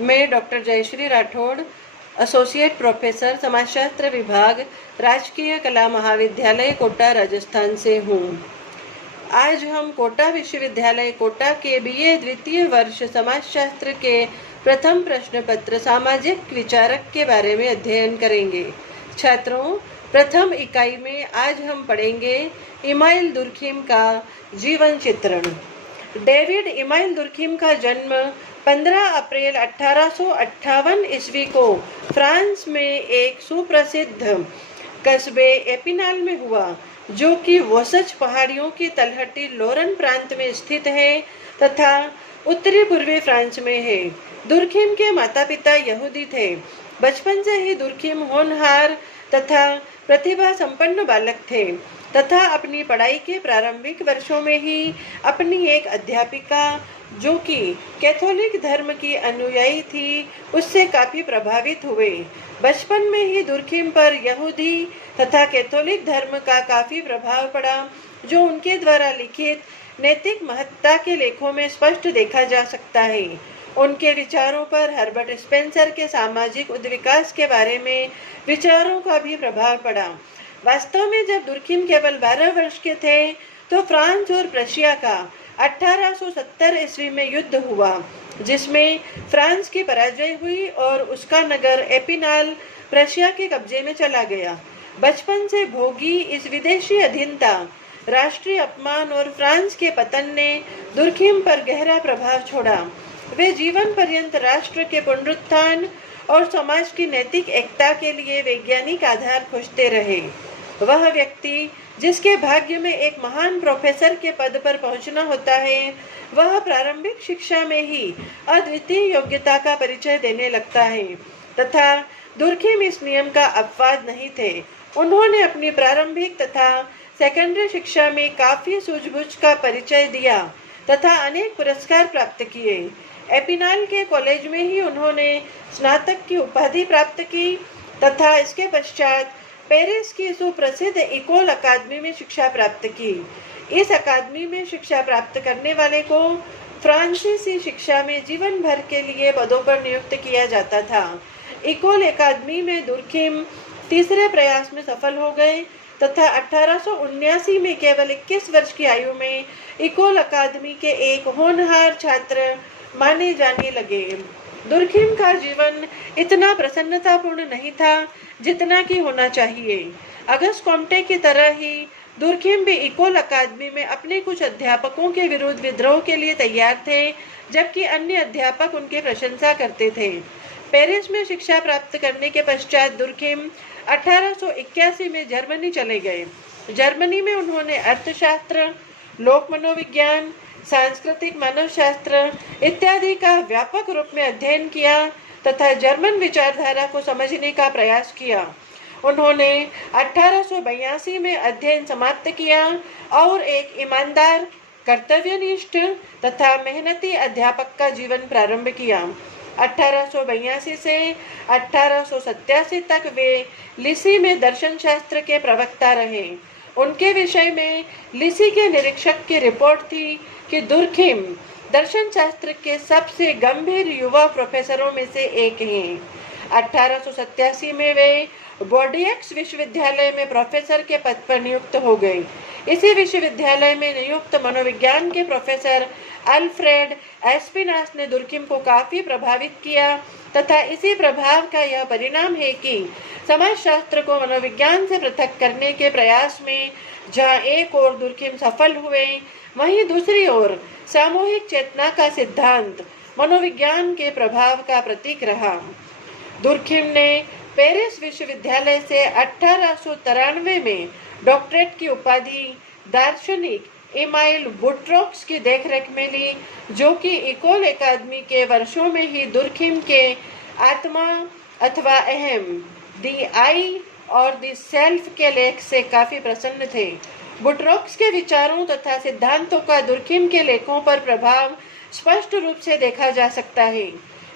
मैं doctor Jayashree Rathore, associate professor समाजशास्त्र विभाग, राजकीय कला महाविद्यालय कोटा, राजस्थान से हूँ। आज हम कोटा विश्वविद्यालय कोटा के बीए द्वितीय वर्ष समाजशास्त्र के प्रथम प्रश्न पत्र सामाजिक विचारक के बारे में अध्ययन करेंगे। छात्रों, प्रथम इकाई में आज हम पढ़ेंगे इमाइल दुर्खिम का जीवन चित्रण। डेविड इमाइल दुर्खिम का जन्म 15 अप्रैल 1858 ईस्वी को फ्रांस में एक सुप्रसिद्ध कस्बे एपिनाल में हुआ, जो कि वोसच पहाड़ियों की तलहटी लोरन प्रांत में स्थित है तथा उत्तरी पूर्वी फ्रांस में है। दुर्खिम के माता पिता यहूदी थे। बचपन से ही दुर्खिम होनहार तथा प्रतिभा संपन्न बालक थे तथा अपनी पढ़ाई के प्रारंभिक वर्षों में ही अपनी एक अध्यापिका, जो कि कैथोलिक धर्म की अनुयायी थी, उससे काफी प्रभावित हुए। बचपन में ही दुर्खिम पर यहूदी तथा कैथोलिक धर्म का काफी प्रभाव पड़ा, जो उनके द्वारा लिखित नैतिक महत्ता के लेखों में स्पष्ट देखा जा सकता है। उनके विचारों पर हर्बर्ट स्पेंसर के सामाजिक उद्विकास के बारे में विचारों का भी प्रभाव पड़ा। वास्तव में जब दुर्खिम केवल 12 वर्ष के थे तो फ्रांस और प्रशिया का 1870 ईस्वी में युद्ध हुआ, जिसमें फ्रांस की पराजय हुई और उसका नगर एपिनाल प्रशिया के कब्जे में चला गया। बचपन से भोगी इस विदेशी अधीनता, राष्ट्रीय अपमान और फ्रांस के पतन ने दुर्खिम पर गहरा प्रभाव छोड़ा। वे जीवन पर्यंत राष्ट्र के पुनरुत्थान और समाज की नैतिक एकता के लिए वैज्ञानिक आधार खोजते रहे। वह व्यक्ति जिसके भाग्य में एक महान प्रोफेसर के पद पर पहुंचना होता है, वह प्रारंभिक शिक्षा में ही अद्वितीय योग्यता का परिचय देने लगता है तथा दुर्खिम इस नियम का अपवाद नहीं थे। उन्होंने अपनी प्रारंभिक तथा सेकेंडरी शिक्षा में काफी सूझबूझ का परिचय दिया तथा अनेक पुरस्कार प्राप्त किए। एपिनाल के कॉलेज में ही उन्होंने स्नातक की उपाधि प्राप्त की तथा इसके पश्चात पेरिस की सुप्रसिद्ध इकोल अकादमी में शिक्षा प्राप्त की। इस अकादमी में शिक्षा प्राप्त करने वाले को फ्रांसीसी शिक्षा में जीवन भर के लिए पदों पर नियुक्त किया जाता था। इकोल अकादमी में दुर्खिम तीसरे प्रयास में सफल हो गए तथा 1879 में केवल 21 वर्ष की आयु में इकोल अकादमी के एक होनहार छात्र माने जाने लगे। दुर्खिम का जीवन इतना प्रसन्नतापूर्ण नहीं था जितना कि होना चाहिए। अगस्त कॉम्टे की तरह ही दुर्खिम भी इकोल अकादमी में अपने कुछ अध्यापकों के विरुद्ध विद्रोह के लिए तैयार थे, जबकि अन्य अध्यापक उनकी प्रशंसा करते थे। पेरिस में शिक्षा प्राप्त करने के पश्चात दुर्खिम 1881 में जर्मनी चले गए। जर्मनी में उन्होंने अर्थशास्त्र, लोक मनोविज्ञान, सांस्कृतिक मानवशास्त्र इत्यादि का व्यापक रूप में अध्ययन किया तथा जर्मन विचारधारा को समझने का प्रयास किया। उन्होंने 1882 में अध्ययन समाप्त किया और एक ईमानदार, कर्तव्यनिष्ठ तथा मेहनती अध्यापक का जीवन प्रारंभ किया। 1882 से 1887 तक वे लिसी में दर्शन शास्त्र के प्रवक्ता रहे। उनके विषय में लिसी के निरीक्षक की रिपोर्ट थी कि दुर्खिम दर्शन शास्त्र के सबसे गंभीर युवा प्रोफेसरों में से एक हैं। 1887 में वे बोर्डियक्स विश्वविद्यालय में प्रोफेसर के पद पर नियुक्त हो गए। इसी विश्वविद्यालय में नियुक्त मनोविज्ञान के प्रोफेसर अल्फ्रेड एस्पिनास ने दुर्खिम को काफी प्रभावित किया तथा इसी प्रभाव का यह परिणाम है कि समाजशास्त्र को मनोविज्ञान से पृथक करने के प्रयास में जहाँ एक ओर दुर्खिम सफल हुए, वहीं दूसरी ओर सामूहिक चेतना का सिद्धांत मनोविज्ञान के प्रभाव का प्रतीक रहा। दुर्खिम ने पेरिस विश्वविद्यालय से 1893 में डॉक्टरेट की उपाधि दार्शनिक इमाइल बुट्रोक्स की देखरेख में ली, जो कि इकोल अकादमी के वर्षों में ही दुर्खिम के आत्मा अथवा अहम, दी आई और दी सेल्फ के लेख से काफी प्रसन्न थे। बुट्रोक्स के विचारों तथा सिद्धांतों का दुर्खिम के लेखों पर प्रभाव स्पष्ट रूप से देखा जा सकता है।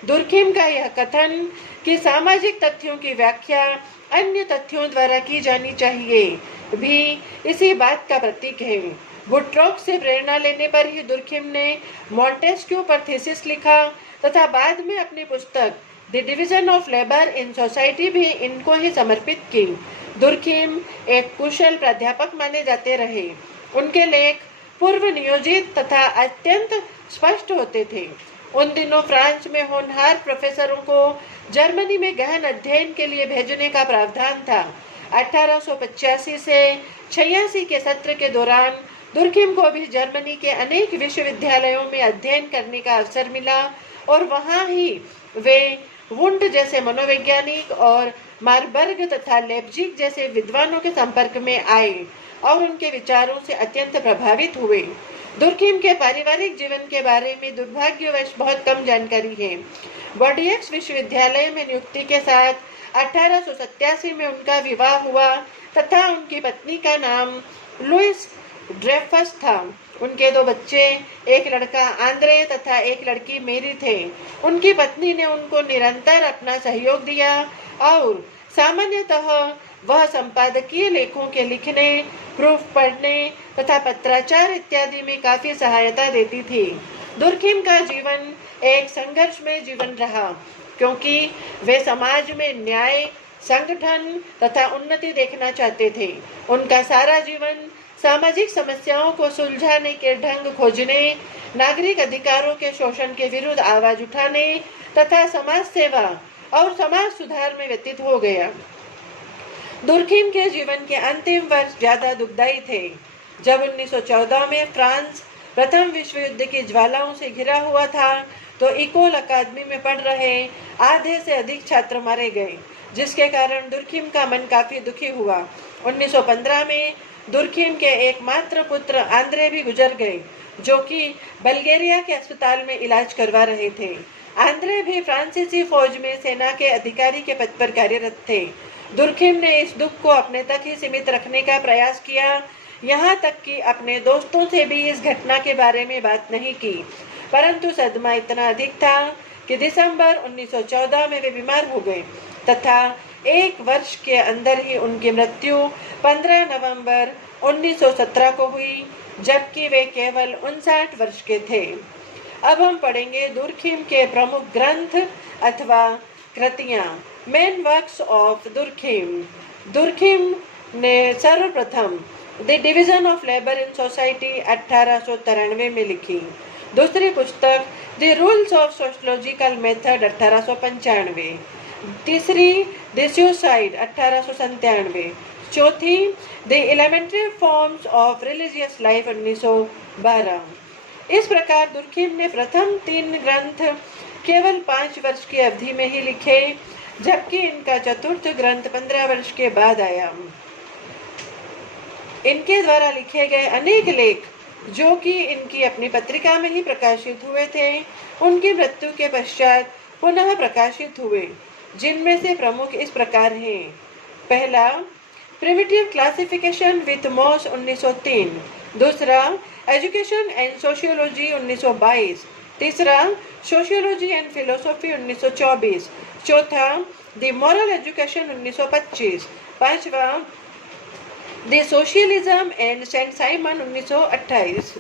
दुर्खिम का यह कथन कि सामाजिक तथ्यों की व्याख्या अन्य तथ्यों द्वारा की जानी चाहिए भी इसी बात का प्रतीक है। बुट्रोक्स से प्रेरणा लेने पर ही दुर्खिम ने मॉन्टेस्क्यू पर थीसिस लिखा, तथा बाद में अपनी पुस्तक the division of labour in society भी इनको ही समर्पित की। दुर्खिम एक कुशल प्राध्यापक माने जाते रहे। उनके लेख पूर्व नियोजित तथा अत्यंत स्पष्ट होते थे। उन दिनों फ्रांस में होनहार प्रोफेसरों को जर्मनी में गहन अध्ययन के लिए भेजने का प्रावधान था। 1885 से 86 के सत्र के दौरान दुर्खिम को भी जर्मनी के अनेक विश्वविद्यालयों में अध्ययन करने का अवसर मिला और वहां ही वे वुंट जैसे मनोवैज्ञानिक और मारबर्ग तथा लेप्जिग जैसे विद्वानों के संपर्क में आए और उनके विचारों से अत्यंत प्रभावित हुए। दुर्खिम के पारिवारिक जीवन के बारे में दुर्भाग्यवश बहुत कम जानकारी है। बॉर्डियक्स विश्वविद्यालय में नियुक्ति के साथ 1887 में उनका विवाह हुआ तथा उनकी पत्नी का नाम लुइस ड्रेफस था। उनके 2 बच्चे, एक लड़का आंद्रे तथा एक लड़की मेरी थे। उनकी पत्नी ने उनको निरंतर अपना सहयोग दिया और सामान्यतः वह संपादकीय लेखों के लिखने, प्रूफ पढ़ने तथा पत्राचार इत्यादि में काफी सहायता देती थी। दुर्खिम का जीवन एक संघर्षमय जीवन रहा क्योंकि वे समाज में न्याय, संगठन तथा उन्नति देखना चाहते थे। उनका सारा जीवन सामाजिक समस्याओं को सुलझाने के ढंग खोजने, नागरिक अधिकारों के शोषण के विरुद्ध आवाज उठाने तथा समाज सेवा और समाज सुधार में व्यतीत हो गया। दुर्खिम के जीवन के अंतिम वर्ष ज्यादा दुखदायी थे। जब 1914 में फ्रांस प्रथम विश्व युद्ध की ज्वालाओं से घिरा हुआ था तो इकोल अकादमी में पढ़ रहे आधे से अधिक छात्र मारे गए, जिसके कारण दुर्खिम का मन काफी दुखी हुआ। 1915 में दुर्खिम के एकमात्र पुत्र आंद्रे भी गुजर गए, जो कि बल्गेरिया के अस्पताल में इलाज करवा रहे थे। आंद्रे भी फ्रांसीसी फौज में सेना के अधिकारी के पद पर कार्यरत थे। दुर्खिम ने इस दुख को अपने तक ही सीमित रखने का प्रयास किया, यहाँ तक कि अपने दोस्तों से भी इस घटना के बारे में बात नहीं की। परंतु सदमा इतना अधिक था कि दिसंबर 1914 में वे बीमार हो गए तथा 1 वर्ष के अंदर ही उनकी मृत्यु 15 नवंबर 1917 को हुई, जबकि वे केवल 59 वर्ष के थे। अब हम पढ़ेंगे दुर्खिम के प्रमुख ग्रंथ अथवा कृतियां। Main works of Durkheim. Durkheim ने सर्वप्रथम the division of labour in society 1893 में लिखी। दूसरी पुस्तक the rules of sociological method 1895। तीसरी द सुसाइड 1897। चौथी the elementary forms of religious life 1912। इस प्रकार दुर्खिम ने प्रथम 3 ग्रंथ केवल 5 वर्ष की अवधि में ही लिखे, जबकि इनका चतुर्थ ग्रंथ 15 वर्ष के बाद आया। इनके द्वारा लिखे गए अनेक लेख, जो कि इनकी अपनी पत्रिका में ही प्रकाशित हुए थे, उनकी मृत्यु के पश्चात पुनः प्रकाशित हुए, जिनमें से प्रमुख इस प्रकार हैं। पहला, प्रिमिटिव क्लासिफिकेशन विथ मॉस 1903। दूसरा, एजुकेशन एंड सोशियोलॉजी 1922। तीसरा, सोशियोलॉजी एंड फिलोसॉफी 1924। चौथा, द मॉरल एजुकेशन 1925। पांचवा, the socialism and Saint Simon 1928।